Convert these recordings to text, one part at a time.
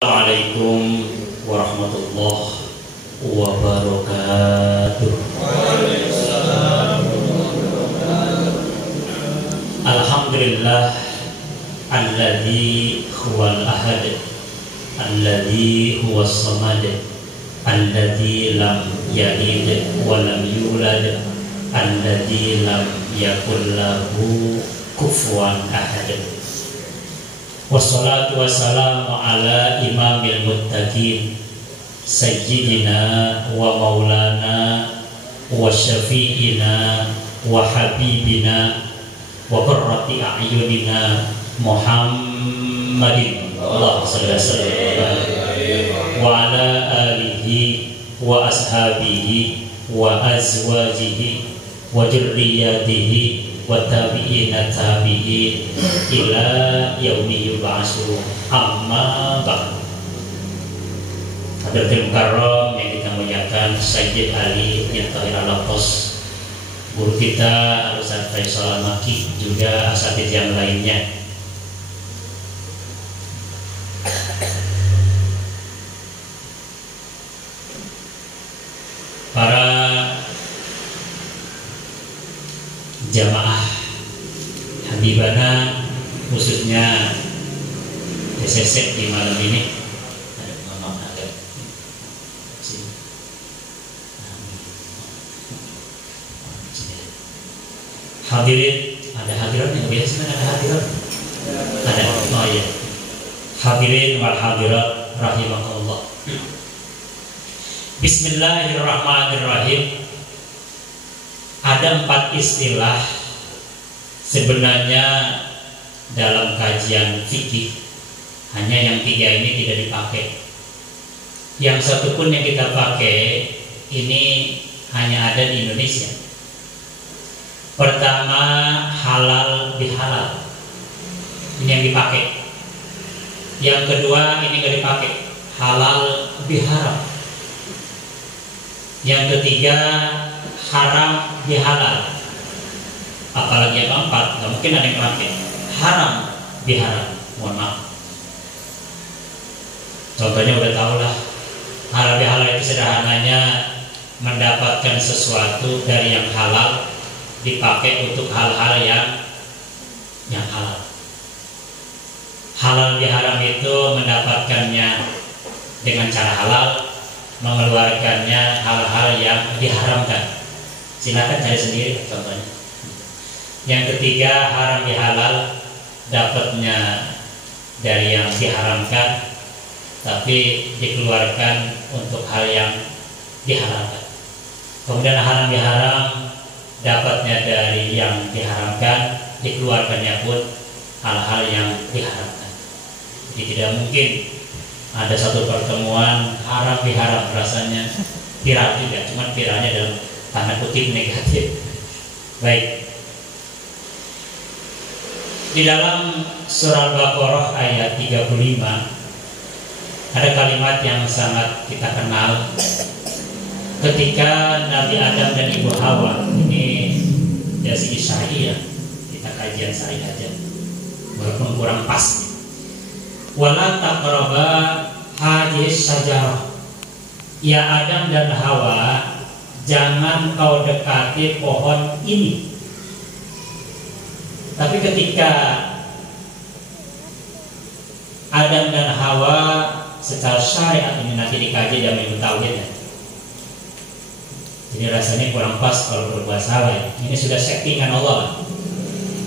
Assalamualaikum warahmatullahi wabarakatuh. Alhamdulillah alladzi huwal ahad, alladzi huwas samad, alladzi lam yalid wa lam yulad, alladzi lam yakul lahu kufuwan ahad. Wassalatu wassalamu ala imamil muttaqin sayyidina wa maulana wa syafi'ina wa habibina wa qurrati a'yunina Muhammadin Allahumma shalli wa ala alihi wa ashabihi wa azwajihi wa dzurriyyatihi wa tabi'ina tabi'in ila yaumi yub'atsu, amma ba'd. Hadratul Mukarram yang kita muliakan, Sayyid Ali bin Tahir Al-Laqos, guru kita Al-Ustaz Faisal Al-Maki, juga asatidz yang lainnya. Para jamaah Habibana, khususnya SSC di malam ini. Hadirin, ada hadirat yang biasa ada hadirat? Ada. Oh iya. Hadirin wal hadirat rahimakumullah. Bismillahirrahmanirrahim. Ada 4 istilah sebenarnya dalam kajian fikih, hanya yang 3 ini tidak dipakai. Yang satu pun yang kita pakai ini hanya ada di Indonesia. Pertama, halal bihalal, ini yang dipakai. Yang kedua, ini nggak dipakai, halal biharam. Yang ketiga, haram bihalal. Apalagi yang keempat, nggak mungkin ada yang pakai haram biharam. Mohon maaf. Contohnya udah tau lah, halal bihalal itu sederhananya mendapatkan sesuatu dari yang halal dipakai untuk hal-hal yang halal. Halal biharam itu mendapatkannya dengan cara halal, mengeluarkannya hal-hal yang diharamkan. Silakan cari sendiri contohnya. Yang ketiga, haram bihalal, dapatnya dari yang diharamkan tapi dikeluarkan untuk hal yang diharamkan. Kemudian haram biharam, dapatnya dari yang diharamkan, dikeluarkannya pun hal-hal yang diharamkan. Jadi tidak mungkin ada satu pertemuan haram biharam, rasanya viral juga, cuman viralnya dalam tanda kutip negatif. Baik. Di dalam surah Al-Baqarah ayat 35 ada kalimat yang sangat kita kenal ketika Nabi Adam dan Ibu Hawa, ini dari syar'i ya, kita kajian syar'i aja walaupun kurang pas. Wala taqraba hadhihi syajarah, ya Adam dan Hawa, jangan kau dekati pohon ini. Tapi ketika Adam dan Hawa secara syariat, ini nanti dikaji dalam ilmu tauhid ya. Jadi rasanya kurang pas kalau berbuat salah ya. Ini sudah settingan Allah.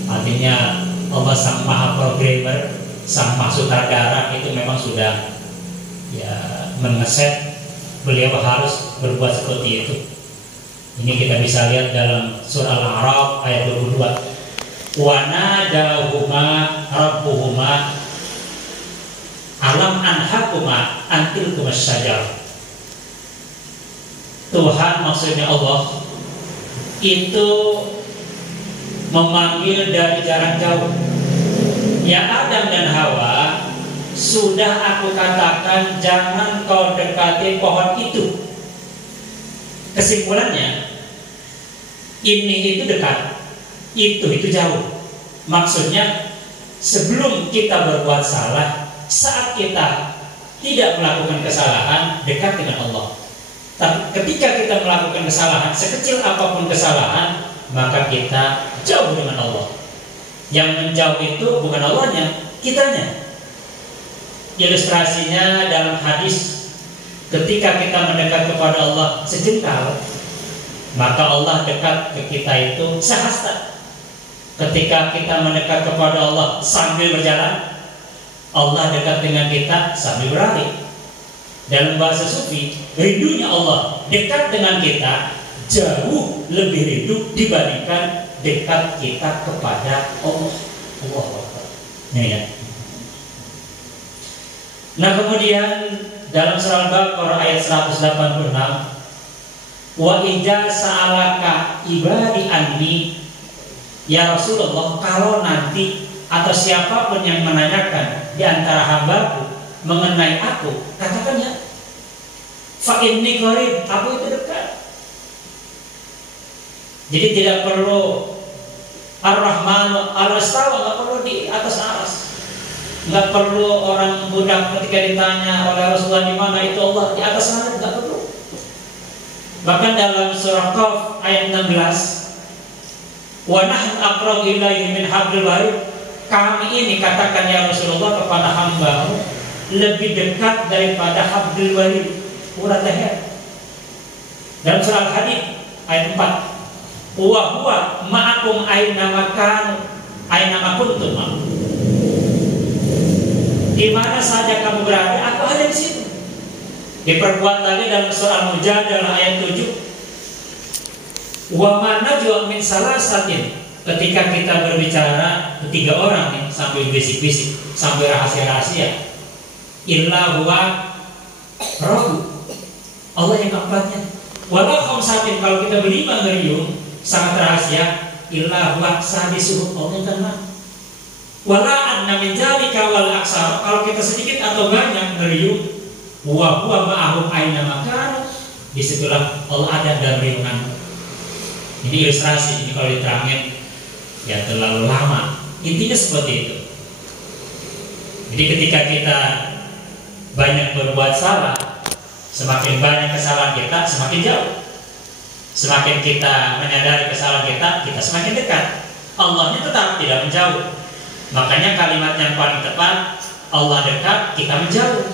Artinya Allah sang maha programmer, sang maha sutradara itu memang sudah ya mengeset beliau harus berbuat seperti itu. Ini kita bisa lihat dalam surah Al-A'raf ayat 22. Wa nadahuma rabbuhuma alam anhakuma antilkumas syajar. Tuhan, maksudnya Allah, itu memanggil dari jarak jauh. Ya Adam dan Hawa, sudah aku katakan jangan kau dekati pohon itu. Kesimpulannya, ini itu dekat, itu jauh. Maksudnya sebelum kita berbuat salah, saat kita tidak melakukan kesalahan, dekat dengan Allah. Tapi ketika kita melakukan kesalahan, sekecil apapun kesalahan, maka kita jauh dengan Allah. Yang menjauh itu bukan Allahnya, kitanya. Ilustrasinya dalam hadis, ketika kita mendekat kepada Allah sejengkal, maka Allah dekat ke kita itu sehasta. Ketika kita mendekat kepada Allah sambil berjalan, Allah dekat dengan kita sambil berlari. Dalam bahasa sufi, rindunya Allah dekat dengan kita jauh lebih rindu dibandingkan dekat kita kepada Allah. Ini ya. Nah, kemudian dalam surah Al-Baqarah ayat 186, wa idza sa'alaka ibadi anni, ya Rasulullah, kalau nanti atau siapapun yang menanyakan di antara hambaku mengenai aku, katakannya fa inni qarib, aku itu dekat. Jadi tidak perlu Ar-Rahman al-Istawa, nggak perlu di atas aras, nggak perlu orang budak ketika ditanya oleh Rasulullah di mana itu Allah di atas aras, nggak perlu. Bahkan dalam surah Qaf ayat 16, wa nahnu aqrabu ilaihi min hablil warid, kami ini, katakan ya Rasulullah kepada hamba-Mu, lebih dekat daripada hablil warid, urat leher. Dalam surah Al-Hadid ayat 4, wa huwa ma'akum aina makan aina ma kuntum, di mana saja kamu berada, aku ada di situ. Diperkuat lagi dalam surah Al-Mujadalah ayat 7, wa ma najwa min salasatin, ketika kita berbicara ketiga orang nih, sambil bisik-bisik, sambil rahasia-rahasia, illa huwa rabu, Allah yang keempatnya. Walau khamsatin, kalau kita berlima ngeriung sangat rahasia, illa huwa sadisuhum, Allah yang keenam. Wala adna min dzalika wal aksar, kalau kita sedikit atau banyak ngeriung, wa huwa ma'ahum aina makan, disitulah Allah ada dalam riungan. Ini ilustrasi, ini kalau diterangin ya terlalu lama. Intinya seperti itu. Jadi ketika kita banyak berbuat salah, semakin banyak kesalahan kita, semakin jauh. Semakin kita menyadari kesalahan kita, kita semakin dekat. Allahnya tetap tidak menjauh. Makanya kalimat yang paling tepat, Allah dekat, kita menjauh.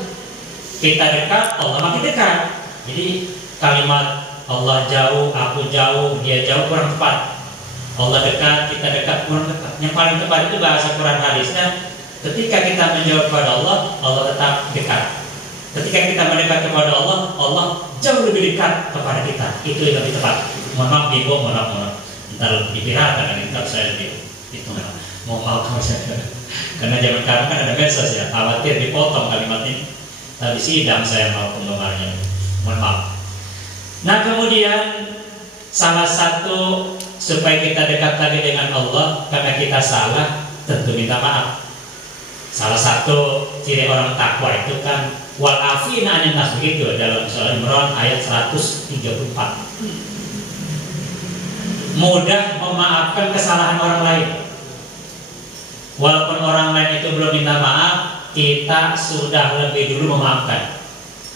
Kita dekat, Allah makin dekat. Jadi kalimat Allah jauh, aku jauh, dia jauh kurang tepat. Allah dekat, kita dekat, kurang dekat. Yang paling tepat itu bahasa Quran hadisnya, ketika kita menjauh kepada Allah, Allah tetap dekat. Ketika kita mendekat kepada Allah, Allah jauh lebih dekat kepada kita. Itu yang lebih tepat. Mohon maaf, Ibu, mohon maaf. Ntar dipiratakan, ntar saya itu mohon maaf saya. Karena zaman sekarang kan ada medsos ya, khawatir dipotong kalimat ini. Tadi sidang saya mau penggemarnya. Mohon maaf. Nah, kemudian salah satu supaya kita dekat lagi dengan Allah, karena kita salah, tentu minta maaf. Salah satu ciri orang takwa itu kan wal afina 'anil nas, begitu dalam surah Imran ayat 134. Mudah memaafkan kesalahan orang lain. Walaupun orang lain itu belum minta maaf, kita sudah lebih dulu memaafkan.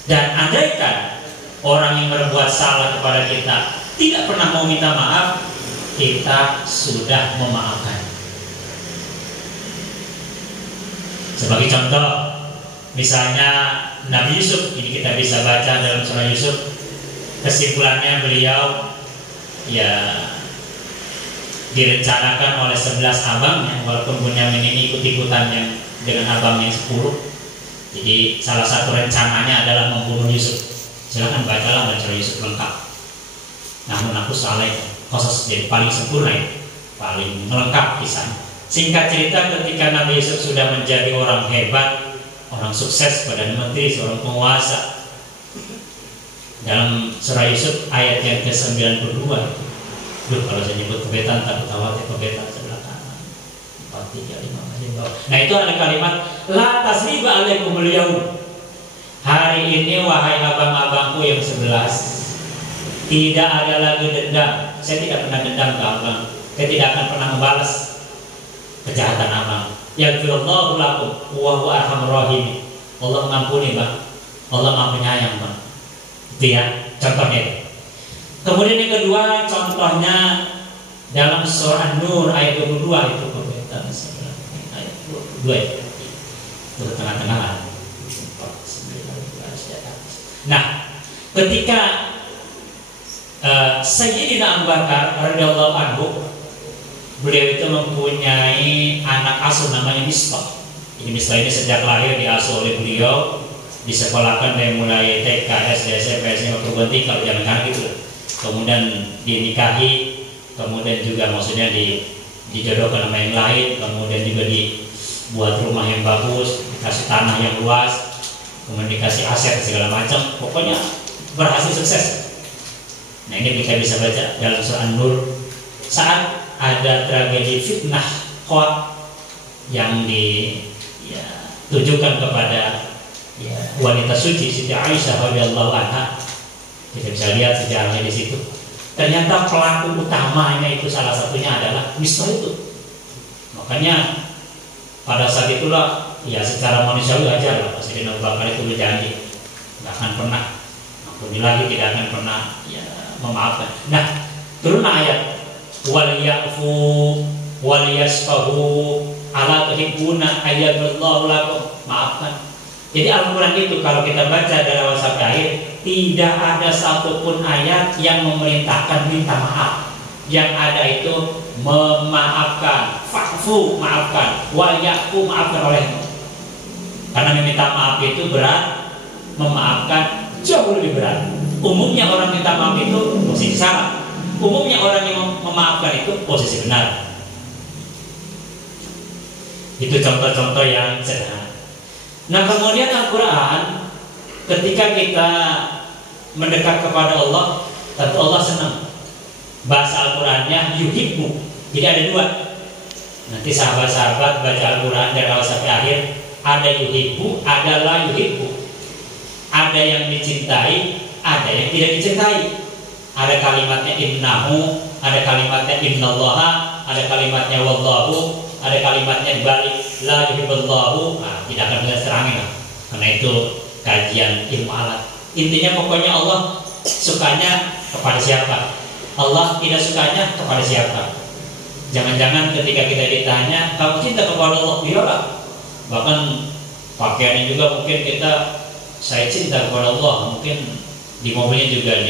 Dan andaikan orang yang berbuat salah kepada kita tidak pernah mau minta maaf, kita sudah memaafkan. Sebagai contoh, misalnya Nabi Yusuf, ini kita bisa baca dalam surah Yusuf. Kesimpulannya beliau ya direncanakan oleh 11 abangnya, walaupun Bunyamin ini ikut-ikutan yang dengan abangnya 10. Jadi salah satu rencananya adalah membunuh Yusuf. Silakan bacalah dan surah Yusuf lengkap. Namun aku salah, khusus jadi paling sempurna itu, paling lengkap kisahnya. Singkat cerita, ketika Nabi Yusuf sudah menjadi orang hebat, orang sukses, Perdana Menteri, seorang penguasa, dalam surah Yusuf ayat yang ke-92, kalau saya nyebut kebetan, takut khawatir kebetan sebelah kanan 4, 3, 5, 5. Nah, itu ada kalimat la tasriba alaikumul yaum, hari ini wahai abang-abangku yang 11, tidak ada lagi dendam. Saya tidak pernah dendam ke abang, saya tidak akan pernah membalas kejahatan abang. Yaghfirullahu lakum wa huwa arhamur rahim. Allah mengampuni Bang, Allah maha penyayang Bang. Itu ya contohnya itu. Kemudian yang kedua contohnya dalam surah An-Nur ayat 22 itu ayat 22 itu tengah-tengah. Nah, ketika Sayyidina Abu Bakar radhiyallahu anhu, beliau itu mempunyai anak asuh namanya Mistah. Ini Mistah ini sejak lahir diasuh oleh beliau, disekolahkan dari mulai TK, SD, SMP, SMA, perguruan tinggi kalau jangan gitu. Kemudian dinikahi, kemudian juga maksudnya dijodohkan sama yang lain, kemudian juga dibuat rumah yang bagus, dikasih tanah yang luas, kemudian dikasih aset segala macam, pokoknya berhasil sukses. Nah ini kita bisa baca dalam surah An-Nur saat ada tragedi fitnah Hoak yang ditujukan kepada wanita suci Siti Aisyah radhiyallahu anha. Kita bisa lihat sejarahnya di situ. Ternyata pelaku utamanya itu salah satunya adalah Mistah itu. Makanya pada saat itulah ya secara manusiawi aja lah Presiden Abu Bakar itu berjanji nggak akan pernah ampuni lagi, tidak akan pernah memaafkan. Nah turun ayat waliyafu waliyasfahu ala tuhibbuna ayyadallahu lakum, maafkan. Jadi Al-Quran itu kalau kita baca dari awal sampai akhir tidak ada satupun ayat yang memerintahkan minta maaf. Yang ada itu memaafkan, fa'fu maafkan, wa'yafu maafkan olehmu. Karena meminta maaf itu berat, memaafkan jauh lebih berat. Umumnya orang minta maaf itu posisi salah, umumnya orang yang memaafkan itu posisi benar. Itu contoh-contoh yang sederhana. Nah kemudian Al-Quran ketika kita mendekat kepada Allah, tentu Allah senang. Bahasa Al-Qurannya yuhibbu. Jadi ada dua. Nanti sahabat-sahabat baca Al-Quran dari awal sampai akhir, ada yuhibbu, ada la yuhibbu. Ada yang dicintai, ada yang tidak dicintai. Ada kalimatnya innahu, ada kalimatnya innallaha, ada kalimatnya wallahu, ada kalimatnya dibalik la yuhibballahu. Tidak akan bisa serangin lah. Karena itu kajian ilmu alat. Intinya pokoknya Allah sukanya kepada siapa, Allah tidak sukanya kepada siapa. Jangan-jangan ketika kita ditanya kamu cinta kepada Allah, iyalah. Bahkan pakaiannya juga mungkin saya cinta kepada Allah. Mungkin di mobilnya juga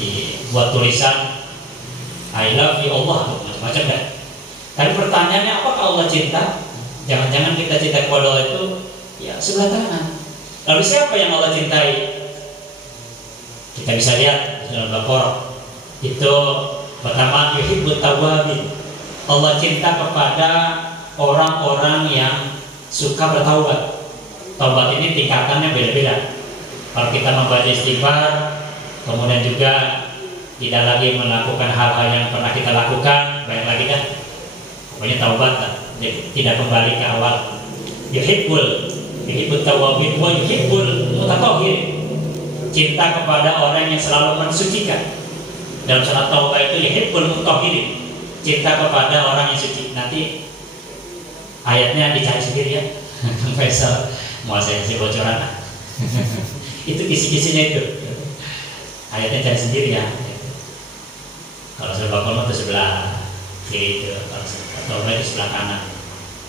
dibuat tulisan I love you Allah, macam-macam dah. Tapi pertanyaannya apakah Allah cinta? Jangan-jangan kita cinta kepada Allah itu ya sebelah kanan. Lalu siapa yang Allah cintai? Kita bisa lihat dalam Al-Baqarah. Itu pertama yuhibbut tawwabin. Allah cinta kepada orang-orang yang suka bertaubat. Taubat ini tingkatannya beda-beda. Kalau kita membaca istighfar, kemudian juga tidak lagi melakukan hal-hal yang pernah kita lakukan, baik lagi dah. Pokoknya taubat lah. Tidak kembali ke awal. Yuhibbut tawwabin wa yuhibbul mutatahhirin. Cinta kepada orang yang selalu mensucikan. Dalam surat Taubah itu yuhibbul mutatahhirin. Cinta kepada orang yang suci. Nanti ayatnya dicari sendiri ya. Kang Faisal mau saya kasih bocoran. Itu kisi-kisinya itu. Ayatnya cari sendiri ya. Kalau surat Baqarah itu sebelah kiri itu, kalau Taubah itu sebelah kanan.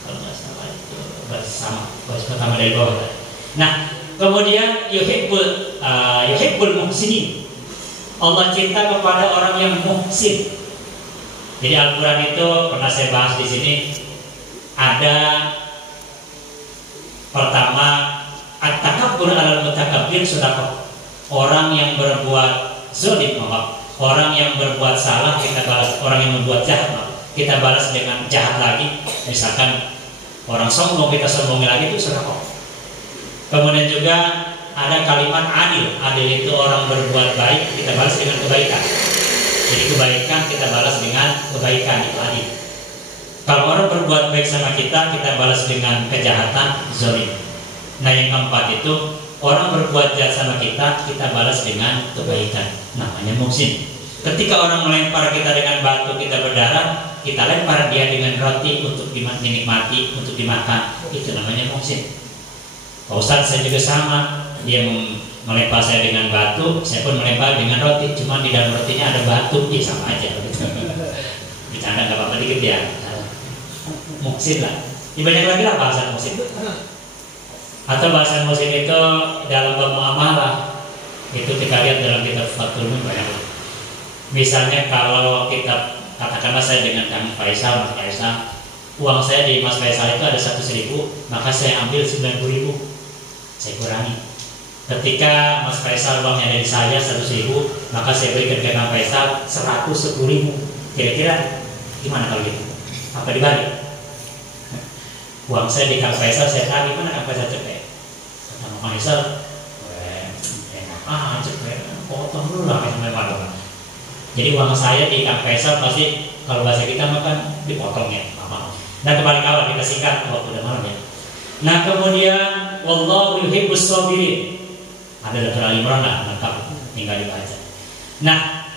Kalau nggak salah itu bersama baris pertama dari bawah. Nah, kemudian yuhibbul muhsinin. Allah cinta kepada orang yang muhsin. Jadi Al-Quran itu pernah saya bahas di sini. Ada pertama at-takabbur 'alal mutakabbir sedekah. Orang yang berbuat zalim, orang yang berbuat salah kita balas, orang yang membuat jahat kita balas dengan jahat lagi. Misalkan orang sombong kita sombongi lagi, itu sedekah. Kemudian juga ada kalimat adil. Adil itu orang berbuat baik kita balas dengan kebaikan. Jadi kebaikan kita balas dengan kebaikan, itu adil. Kalau orang berbuat baik sama kita balas dengan kejahatan, zalim. Nah yang keempat itu orang berbuat jahat sama kita balas dengan kebaikan, namanya muhsin. Ketika orang melempar kita dengan batu kita berdarah, kita lempar dia dengan roti untuk dinikmati, untuk dimakan, itu namanya muhsin. Pak Ustadz saya juga sama, dia melempar saya dengan batu, saya pun melempar dengan roti, cuma di dalam rotinya ada batu, ya sama aja. Bercanda nggak apa-apa dikit ya. Muksin lah. Ini banyak lagi lah bahasan muksin. Atau bahasan muksin itu dalam bab muamalah itu kita lihat dalam kitab Fathul Mu'in banyak. Misalnya kalau kita katakanlah saya dengan Kang Faisal, Mas Faisal, uang saya di Mas Faisal itu ada 100.000, maka saya ambil 90.000, saya kurangi. Ketika Mas Faisal uangnya dari saya 100.000, maka saya berikan ke Kang Faisal 110.000. Kira-kira gimana kalau gitu? Apa dibalik? Uang saya di Kang Faisal saya tagih, mana Kang Faisal cepet? Kata Kang Faisal, enak cepet, potong dulu lah sampai malam. Jadi uang saya di Kang Faisal pasti kalau bahasa kita makan dipotong ya, maaf. Dan kembali kawan kita singkat waktu udah malam ya. Nah kemudian wallahu yuhibbus sabirin. Ada dalam Al-Imran lengkap, tinggal dibaca. Nah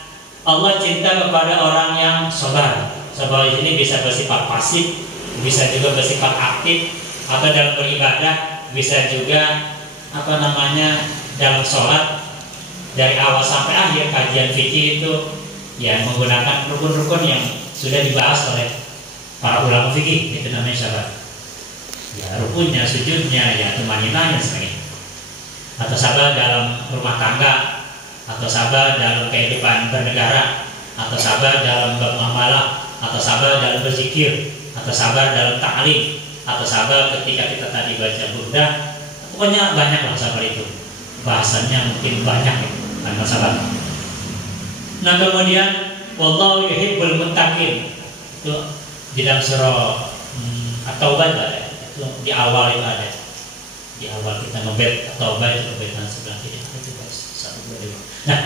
Allah cinta kepada orang yang sabar. Sabar ini bisa bersifat pasif, bisa juga bersifat aktif, atau dalam beribadah, bisa juga dalam sholat dari awal sampai akhir kajian fikih itu ya menggunakan rukun-rukun yang sudah dibahas oleh para ulama fikih, itu namanya sabar. Ya rukunnya, sujudnya, ya tumaninahnya sebagainya. Atau sabar dalam rumah tangga, atau sabar dalam kehidupan bernegara, atau sabar dalam bermuamalah, atau sabar dalam berzikir, atau sabar dalam ta'lim, atau sabar ketika kita tadi baca burda. Pokoknya banyak lah sabar itu. Bahasanya mungkin banyak ya, karena sabar. Nah kemudian wallahu yuhibbul muttaqin. Itu di dalam surah At-Taubah ada. Itu di awal itu ada. Di awal kita ngebet At-Taubah itu kebetan sebelah kiri. Itu satu dua lima. Nah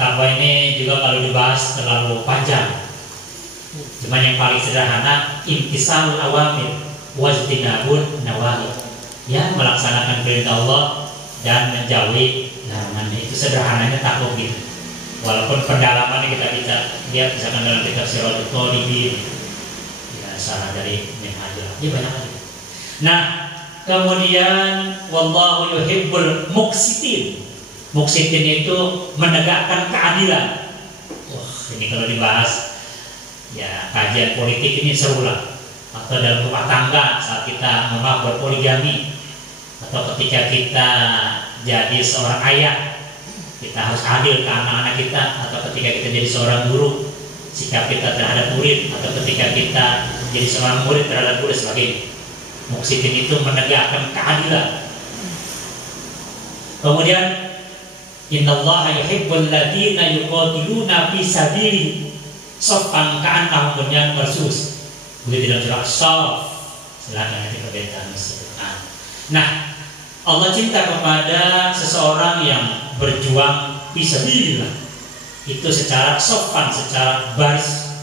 takwa ini juga kalau dibahas terlalu panjang. Cuma yang paling sederhana imtisalul awamir wajtinabun nawahi. Ya melaksanakan perintah Allah dan menjauhi larangan. Itu sederhananya takwa gitu. Walaupun pendalamannya kita lihat misalkan dalam kitab Siratul Talibin, ya salah dari Minhajul, ya banyak lagi. Nah kemudian wallahu yuhibbul muqsitin. Muqsitin itu menegakkan keadilan. Wah ini kalau dibahas ya kajian politik ini seru lah. Atau dalam rumah tangga saat kita berpoligami, atau ketika kita jadi seorang ayah, kita harus adil ke anak-anak kita, atau ketika kita jadi seorang guru, sikap kita terhadap murid, atau ketika kita jadi seorang murid terhadap guru sebagainya. Muqsitin itu menegakkan keadilan. Kemudian innallaha yuhibbul ladzina yuqatiluna fi sabilihi shaffan ka'annahum bunyanun marsus. Begitu dalam surah As-Saff. Silakan nanti perbedaan Al-Quran. Nah, Allah cinta kepada seseorang yang berjuang fisabilillah. Itu secara shaffan, secara baris,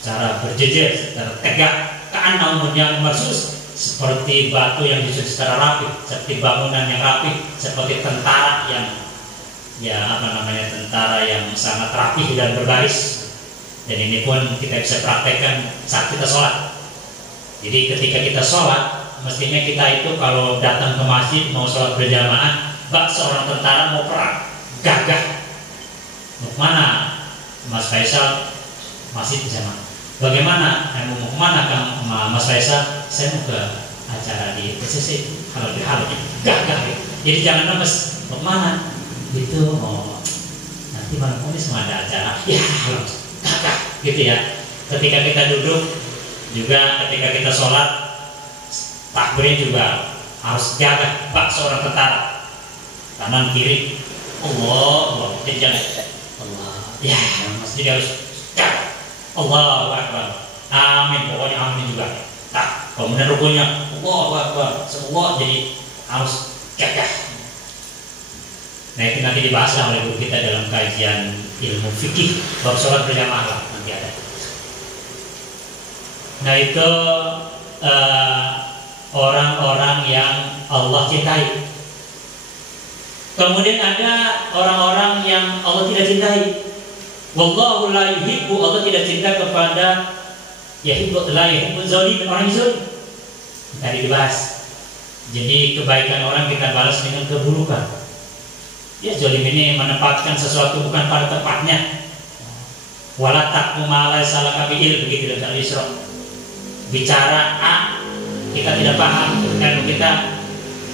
secara berjejer, secara tegak, ka'annahum bunyanun marsus, seperti batu yang disusun secara rapi, seperti bangunan yang rapi, seperti tentara yang tentara yang sangat rapi dan berbaris. Dan ini pun kita bisa praktekkan saat kita sholat. Jadi ketika kita sholat, mestinya kita itu kalau datang ke masjid mau sholat berjamaah, bak seorang tentara mau perang, gagah. Mau kemana? Mas Faisal masjid berjamaah. Bagaimana? Mau kemana Kang Mas Faisal? Saya mau ke acara di PCC kalau di Halim, gagah. Jadi jangan lemes. Mau kemana? Itu mau nanti malam Kamis mau ada acara. Ya kakak gitu ya. Ketika kita duduk juga, ketika kita sholat, takbirnya juga harus jaga bak seorang tentara, kanan kiri, Allah, jadi jangan Allah, ya masjid harus jaga, Allahu Akbar, amin, pokoknya amin juga. Tak, kemudian rukunya Allahu Akbar, semua jadi harus jaga. Nah itu nanti dibahas oleh guru kita dalam kajian ilmu fikih bab sholat berjamaah lah, nanti ada. Nah itu orang-orang yang Allah cintai. Kemudian ada orang-orang yang Allah tidak cintai. Wallahu la yuhibbu, Allah tidak cinta kepada la yuhibbu zalim, orang zalim. Tadi dibahas. Jadi kebaikan orang kita balas dengan keburukan. Ya, zalim ini menempatkan sesuatu bukan pada tempatnya. Wala taqfu ma laysa laka bihi, begitu dalam Al-Isra. Bicara A kita tidak paham, ilmu kita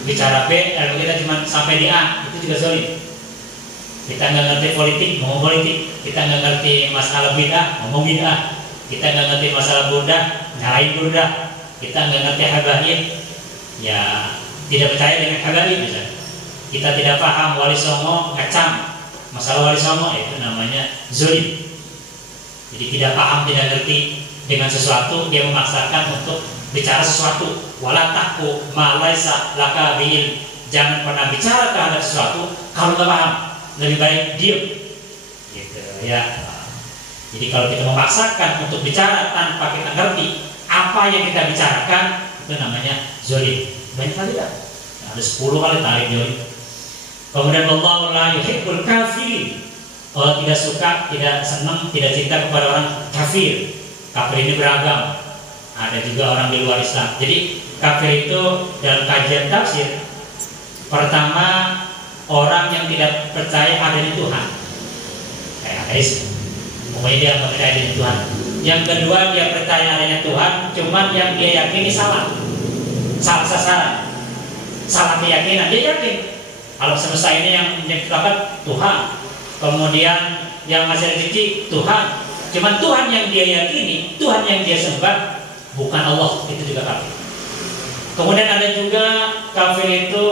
bicara B, ilmu kita cuma sampai di A, itu juga zalim. Kita nggak ngerti politik, ngomong politik. Kita nggak ngerti masalah bid'ah, ngomong bid'ah. Kita nggak ngerti masalah burdah, nyalain burdah. Kita nggak ngerti habaib, ya tidak percaya dengan habaib misalnya. Kita tidak paham wali songo, ngecam masalah wali songo, itu namanya zalim. Jadi tidak paham, tidak ngerti dengan sesuatu, dia memaksakan untuk bicara sesuatu. Wala taqfu ma laysa laka bihi, jangan pernah bicara terhadap sesuatu kalau nggak paham, lebih baik diam. Gitu ya. Jadi kalau kita memaksakan untuk bicara tanpa kita ngerti apa yang kita bicarakan, itu namanya zalim. Banyak kali tak? Ada 10 kali tarik zalim. Kemudian Allah la yuhibbul kafirin. Allah tidak suka, tidak senang, tidak cinta kepada orang kafir. Kafir ini beragam. Ada juga orang di luar Islam. Jadi kafir itu dalam kajian tafsir, pertama orang yang tidak percaya adanya Tuhan, kayak ateis. Pokoknya dia nggak percaya adanya Tuhan. Yang kedua dia percaya adanya Tuhan, cuman yang dia yakini salah sasaran, salah keyakinan. Dia yakin alam semesta ini yang menciptakan Tuhan, kemudian yang ngasih rezeki Tuhan, cuman Tuhan yang dia yakini, Tuhan yang dia sembah bukan Allah, itu juga kafir. Kemudian ada juga kafir itu,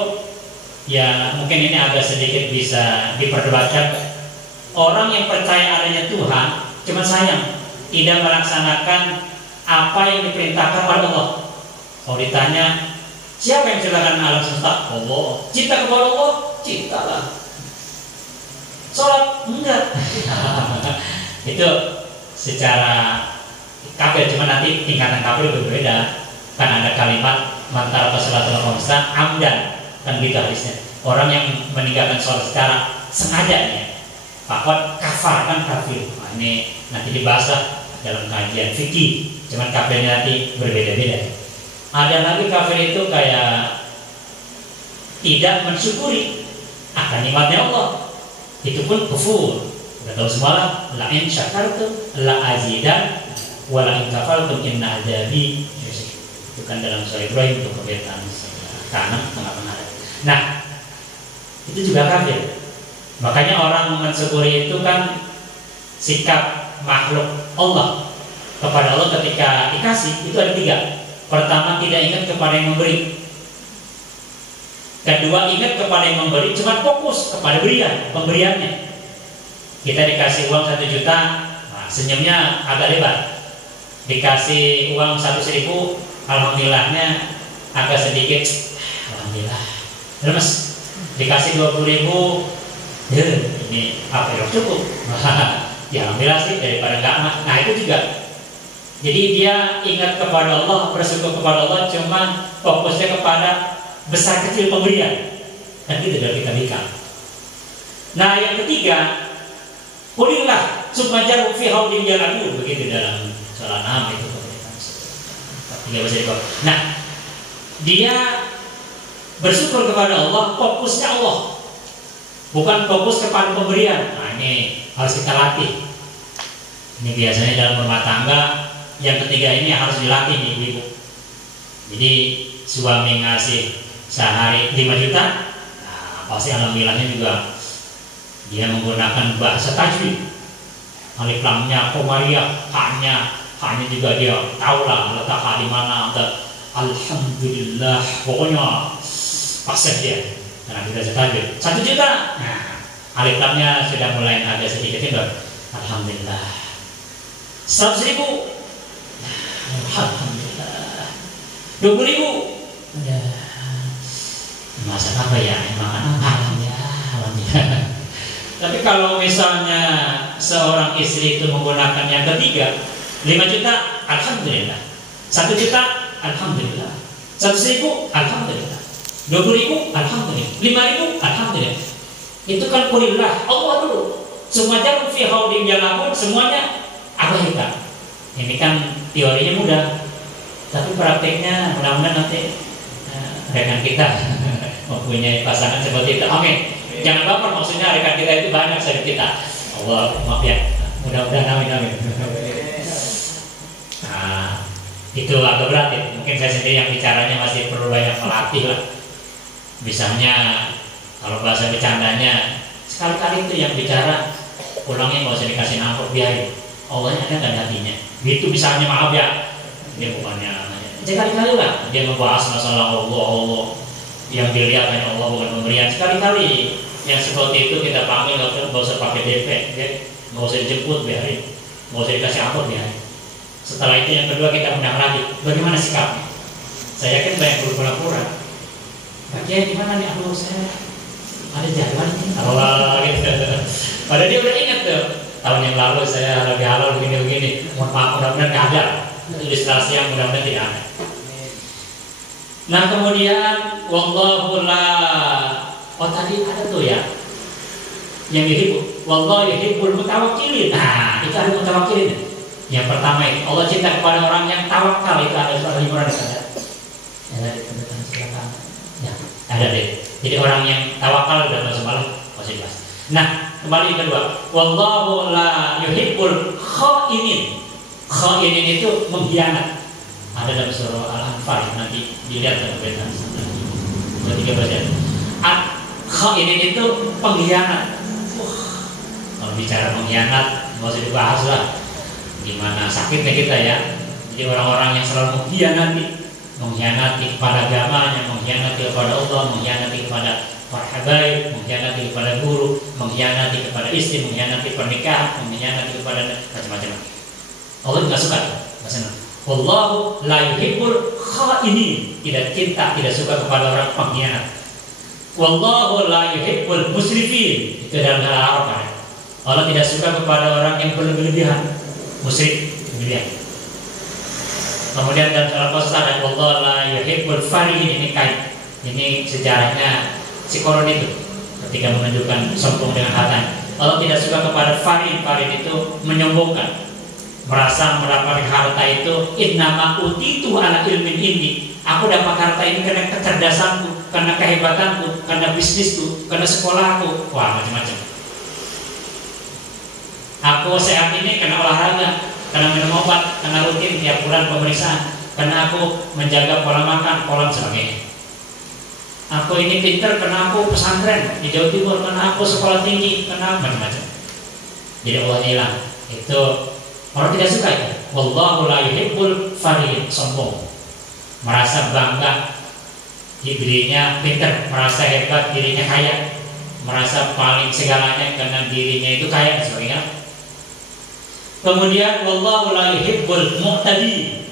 ya mungkin ini agak sedikit bisa diperdebatkan. Orang yang percaya adanya Tuhan, cuma sayang tidak melaksanakan apa yang diperintahkan oleh Allah. Kalau ditanya siapa yang menciptakan alam semesta? Allah. Cinta kepada Allah? Cintalah. Sholat? Enggak. Itu secara kafir, cuma nanti tingkatan kafir berbeda. Kan ada kalimat mantara pasalatul khamsah amdan, kan gitu hadisnya. Orang yang meninggalkan sholat secara sengaja, bahwa kafar kan kafir. Nah, ini nanti dibahas lah dalam kajian fikih. Cuman kafirnya nanti berbeda-beda. Ada lagi kafir itu kayak tidak mensyukuri akan nikmatnya Allah. Itu pun kufur. Udah tahu semua lah. La in syakartum la azidan wa la in kafartum inna adzabi. Itu kan dalam surah Ibrahim untuk kebetulan kanan tengah-tengah. Nah, itu juga kafir. Makanya orang mensyukuri itu kan sikap makhluk Allah kepada Allah ketika dikasih itu ada 3. Pertama, tidak ingat kepada yang memberi. Kedua, ingat kepada yang memberi, cuma fokus kepada pemberiannya. Kita dikasih uang 1 juta, nah, senyumnya agak lebar. Dikasih uang 100.000, alhamdulillahnya agak sedikit, alhamdulillah. Lemes. Dikasih 20.000, ini apa yang cukup? Ya alhamdulillah sih, daripada enggak mah. Nah itu juga. Jadi dia ingat kepada Allah, bersyukur kepada Allah, cuman fokusnya kepada besar kecil pemberian. Dan itu dari kita berikan. Nah yang ketiga, kulillah sumajaru fi haudin jalabu, begitu dalam surah An-Am itu. Nah dia bersyukur kepada Allah, fokusnya Allah, bukan fokus kepada pemberian. Nah ini harus kita latih. Ini biasanya dalam rumah tangga yang ketiga ini harus dilatih nih ibu. Jadi suami ngasih sehari 5 juta, nah pasti alhamdulillahnya juga dia menggunakan bahasa tajwid. Alif lamnya, komariah, hanya juga dia tahu lah letak di mana. Alhamdulillah, pokoknya pasir dia. Karena kita tajwid 1 juta, nah alif lamnya sudah mulai agak sedikit timbul. Alhamdulillah. 100.000, alhamdulillah. 20.000, ya masa apa ya, emang alhamdulillah. Tapi kalau misalnya seorang istri itu menggunakan yang ketiga, 5 juta, alhamdulillah. 1 juta, alhamdulillah. 100.000, alhamdulillah. 20.000, alhamdulillah. 5.000, alhamdulillah. Itu kan kulillah, Allah dulu. Semuanya fi haudin jalamun, semuanya Allah kita. Ini kan teorinya mudah, tapi prakteknya mudah-mudahan nanti rekan kita mempunyai pasangan seperti itu. Amin. Jangan baper, maksudnya rekan kita itu banyak dari kita. Allah maaf ya. Mudah-mudahan amin. Nah, itu agak berat ya. Mungkin saya sendiri yang bicaranya masih perlu banyak melatih lah. Misalnya kalau bahasa bercandanya, sekali-kali itu yang bicara pulangnya nggak usah dikasih amplop, biarin. Allahnya ada nggak hatinya. Gitu misalnya, maaf ya. Dia bukannya sekali-kali lah dia membahas masalah Allah yang dilihat hanya Allah bukan pemberian. Sekali-kali yang seperti itu kita panggil, nggak usah pakai DP, nggak usah dijemput, biarin. Nggak usah dikasih amplop, biarin. Setelah itu yang kedua kita undang lagi, bagaimana sikapnya? Saya yakin banyak berpura-pura. Pak Kiai gimana nih? Saya ada jadwal nih. Allah gitu. Padahal dia udah ingat tuh. Tahun yang lalu saya lebih halal begini-begini. Mohon maaf, mudah-mudahan nggak ada. Ilustrasi yang mudah-mudahan tidak ada. Nah kemudian wallahu la, oh tadi ada tuh ya yang yuhibbu, wallahu yuhibbul mutawakkilin. Nah itu ada mutawakkilin. Yang pertama itu Allah cinta kepada orang yang tawakal. Itu ada surah Al-Imran ada. Ya, ada deh. Jadi orang yang tawakal dan semalam masih jelas. Nah kembali kedua, wallahu la yuhibbul khainin. Khainin itu mengkhianat. Ada dalam surah Al-Anfal, nanti dilihat dalam bacaan ketiga bacaan. Khainin itu pengkhianat. Kalau bicara pengkhianat nggak usah dibahas lah. Gimana sakitnya kita ya. Jadi orang-orang yang selalu mengkhianati kepada agamanya, mengkhianati kepada Allah, mengkhianati kepada para habaib, mengkhianati kepada guru, mengkhianati kepada istri, mengkhianati pernikahan, mengkhianati kepada macam-macam. Allah tidak suka, tidak senang. Wallahu la yuhibbul khainin. Tidak cinta, tidak suka kepada orang pengkhianat. Wallahu la yuhibbul musrifin. Itu dalam bahasa Arab kan. Allah tidak suka kepada orang yang berlebihan, musrik, berlebihan. Kemudian dalam surah Al-Qasas ada wallahu la yuhibbul farihin. Ini kain. Ini sejarahnya si Koron itu ketika menunjukkan sombong dengan hartanya. Allah tidak suka kepada farin. Farin itu menyombongkan, merasa mendapatkan harta itu. Innama utitu ala ilmin ini. Aku dapat harta ini karena kecerdasanku, karena kehebatanku, karena bisnisku, karena sekolahku. Wah macam-macam. Aku sehat ini karena olahraga, karena minum obat, karena rutin tiap bulan pemeriksaan, karena aku menjaga pola makan, pola sebagainya. Aku ini pinter karena aku pesantren di Jawa Timur, karena aku sekolah tinggi, karena macam-macam. Jadi Allah hilang. Itu orang tidak suka itu. Wallahu la yuhibbul farihin, sombong, merasa bangga dirinya pinter, merasa hebat dirinya kaya, merasa paling segalanya karena dirinya itu kaya dan sebagainya. Kemudian wallahu la yuhibbul mu'tadin.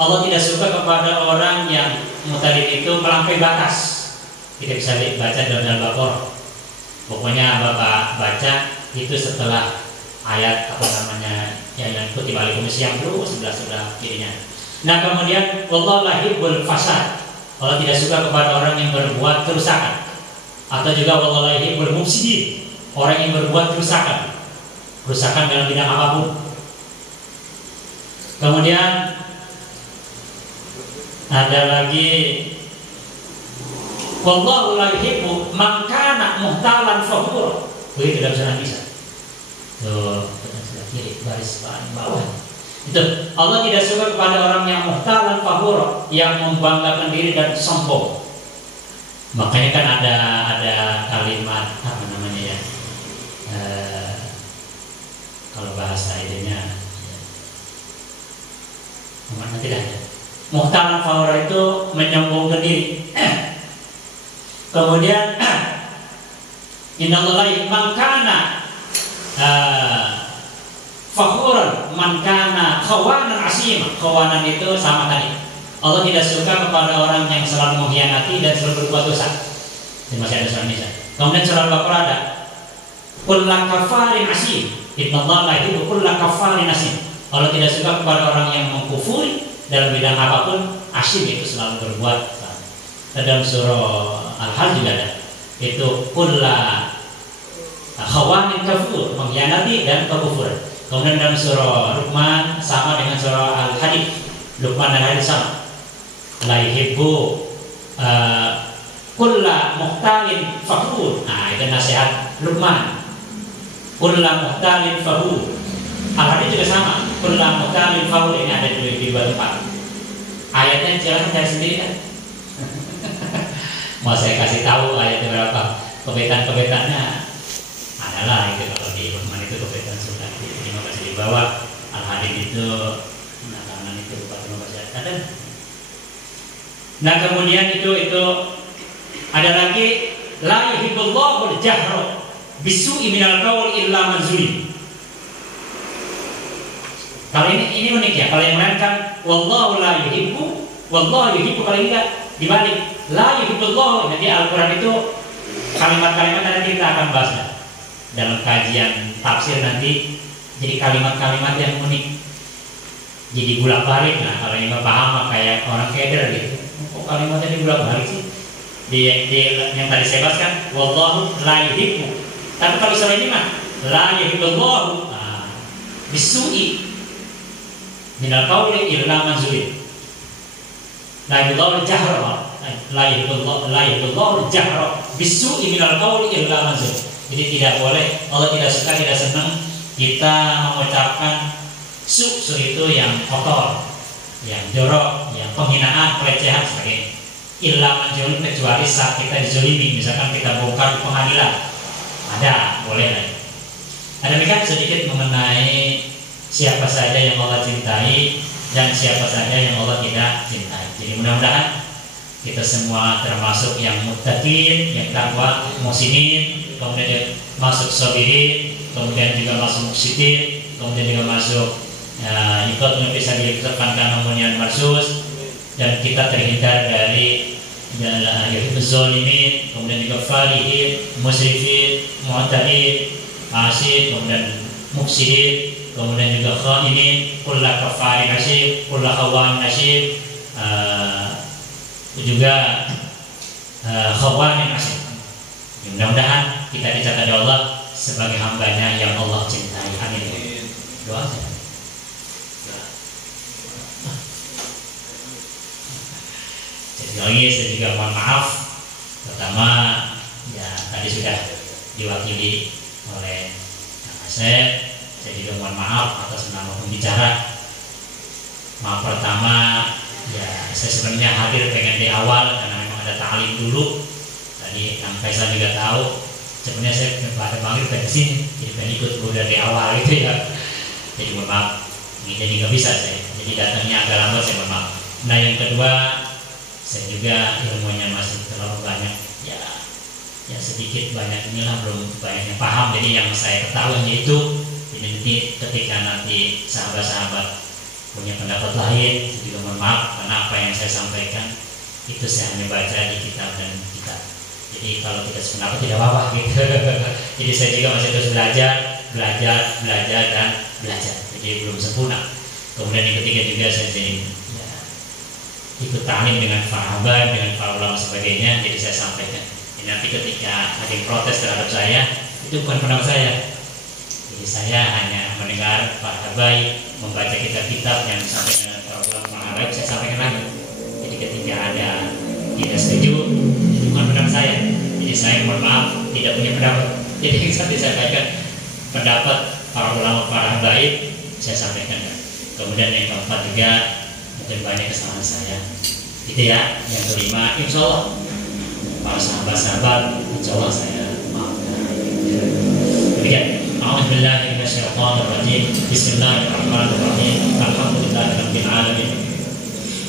Allah tidak suka kepada orang yang mu'tadin itu melampaui batas. Kita bisa baca dalam Al-Baqarah. Pokoknya Bapak baca itu setelah ayat apa namanya yang kutiba alaikum siyam dulu sudah kirinya. Nah kemudian wallahu la yuhibbul fasad. Allah tidak suka kepada orang yang berbuat kerusakan. Atau juga wallahu la yuhibbul mufsidin. Orang yang berbuat kerusakan dalam bidang apapun. Kemudian ada lagi wallahu la yuhibbu man kana muhtalan fakhur. Begitu dalam surah Nisa. Tuh, sebelah kiri garis paling bawah. Itu Allah tidak suka kepada orang yang muhtalan fakhur, yang membanggakan diri dan sombong. Makanya kan ada kalimat apa namanya ya? Kalau bahasa idenya mana tidak ada. Muhtalan fakhur itu menyombongkan diri. Kemudian innallaha man kana fakhuran man kana khawanan asima. Khawanan itu sama tadi. Allah tidak suka kepada orang yang selalu mengkhianati dan selalu berbuat dosa. Ini masih ada surah Nisa. Kemudian surah Al-Baqarah ada kullu kafarin asim. Innallaha la yuhibbu kulla kafarin asim. Allah tidak suka kepada orang yang mengkufuri dalam bidang apapun. Asim itu selalu berbuat. Dan dalam surah Al-Hajj juga ada. Itu kulla khawanin kafur, mengkhianati dan kekufuran. Kemudian dalam surah Luqman sama dengan surah Al-Hadid. Luqman dan Hadid sama. La yuhibbu kulla muhtalin fakhur. Nah, itu nasihat Luqman. Kulla muhtalin fakhur. Al-Hadid juga sama. Kulla muhtalin fakhur, ini ada di dua tempat. Ayatnya jelaskan dari sendiri kan. Mau saya kasih tahu ayatnya berapa? Kebetan-kebetannya adalah itu kalau di Luqman itu kebetan sudah. Jadi masih di bawah. Al-Hadid itu kanan itu ada. Nah kemudian itu ada lagi la yuhibbullahu al-jahra bisu'i minal qaul illa man zulim. Kalau ini unik ya. Kalau yang lain kan wallahu la yuhibbu, wallahu yuhibbu. Kalau ini kan dibalik la yuhibbullahu. Jadi Al-Quran itu kalimat-kalimat nanti kita akan bahas dalam kajian tafsir nanti. Jadi kalimat-kalimat yang unik. Jadi bolak-balik. Nah kalau yang paham kayak orang keder gitu. Kok kalimatnya dibulak-balik sih? Di yang tadi saya bahas kan wallahu la yuhibbu. Tapi kalau soal ini mah la yuhibbullahu bisu'i minal qawli illa man zulim. La yuhibbullahu jahra. La yuhibbullahu jahra bisu'i minal qawli illa man zulim. Jadi tidak boleh, Allah tidak suka, tidak senang kita mengucapkan su itu yang kotor, yang jorok, yang penghinaan, pelecehan sebagainya. Illa manjul, kecuali saat kita dizolimi, misalkan kita bongkar di pengadilan, ada, boleh lah. Ada demikian sedikit mengenai siapa saja yang Allah cintai dan siapa saja yang Allah tidak cintai. Jadi mudah-mudahan kita semua termasuk yang muttaqin, yang takwa, muhsinin, kemudian masuk sabirin, kemudian juga masuk muqsitin, kemudian juga masuk ikut bisa ditekankan namun marsus, dan kita terhindar dari zalimin, kemudian juga falihin, musrifin, mu'tadin, asyid, kemudian muqsidin, kemudian juga khainin, kullu kafarin asyid, kullu khawanin asyid, juga khawanin asyid. Mudah-mudahan kita dicatat oleh Allah sebagai hambanya yang Allah cintai. Amin. Doa saya. Lagi saya juga mohon maaf. Pertama ya tadi sudah diwakili oleh Kang Asep. Saya juga mohon maaf atas nama pembicara. Maaf pertama ya saya sebenarnya hadir pengen di awal karena memang ada ta'lim dulu. Tadi Kang Faisal juga tahu. Sebenarnya saya pada panggil ke sini jadi pengen ikut dulu dari awal gitu ya. Jadi mohon maaf. Ini jadi nggak bisa saya. Jadi datangnya agak lambat, saya mohon maaf. Nah yang kedua, saya juga ilmunya masih terlalu banyak ya sedikit banyak inilah belum banyak yang paham. Jadi yang saya ketahui yaitu ini nanti ketika nanti sahabat-sahabat punya pendapat lain, saya juga mohon maaf karena apa yang saya sampaikan itu saya hanya baca di kitab dan kitab. Jadi kalau tidak sependapat tidak apa-apa gitu. Jadi saya juga masih terus belajar dan belajar. Jadi belum sempurna. Kemudian yang ketiga juga saya jadi ikut ta'lim dengan para habaib, dengan para ulama sebagainya. Jadi saya sampaikan. Jadi nanti ketika ada yang protes terhadap saya, itu bukan pendapat saya. Jadi saya hanya mendengar para habaib membaca kitab-kitab yang disampaikan oleh para ulama, para habaib, saya sampaikan lagi. Jadi ketika ada tidak setuju, itu bukan pendapat saya. Jadi saya mohon maaf tidak punya pendapat. Jadi saya sampaikan pendapat para ulama, para habaib, saya sampaikan. Kemudian yang keempat juga mungkin banyak kesalahan saya. Itu ya. Yang kelima, insya Allah para sahabat-sahabat, insya Allah saya maafkan. Demikian. A'udzubillahi minasyaitonirrajim. Bismillahirrahmanirrahim. Alhamdulillahirabbil alamin.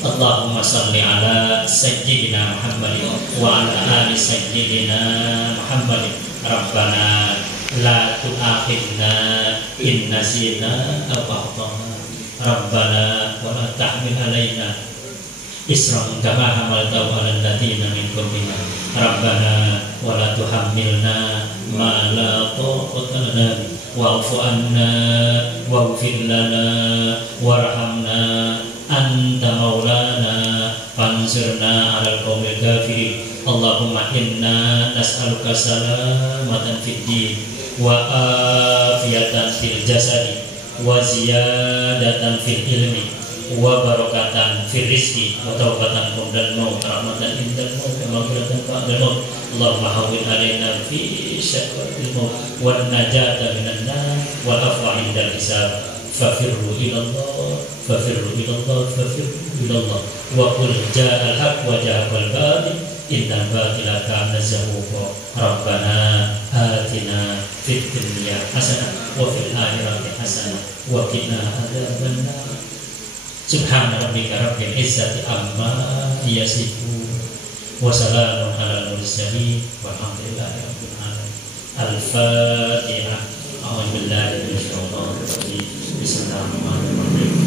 Allahumma shalli ala sayyidina Muhammadin wa ala ali sayyidina Muhammadin. Rabbana la tu'akhidna in nasina aw akhtana. Rabbana wa la tahmil alaina isran kama hamaltahu 'alal ladzina min qablina. Rabbana wa la tuhammilna ma la taqata lana wa'fu 'anna waghfir lana warhamna anta maulana fansurna 'alal qaumil kafirin. Allahumma inna nas'aluka salamatan fid din wa afiyatan fil jasadi wa ziyadatan fil ilmi wa barakatan fil rizqi wa tawbatan qabla al-maut rahmatan inda al-maut wa maghfiratan ba'da al-maut. Allahumma hawwin alaina fi syaqwatil maut wa najata minan nar wa afwa inda al-hisab. Fafirru ilallah, fafirru ilallah, fafirru ilallah. Wa qul ja'al haqq wa ja'al batil innal batila kana zahuqa. Rabbana atina fid dunya hasanah wa fil akhirati hasanah wa qina adzabannar. Subhana rabbika rabbil izzati amma yasifun wa salamun alal mursalin walhamdulillahi rabbil alamin. Al-Fatihah. A'udzu billahi minasyaitonir rajim. Bismillahirrahmanirrahim.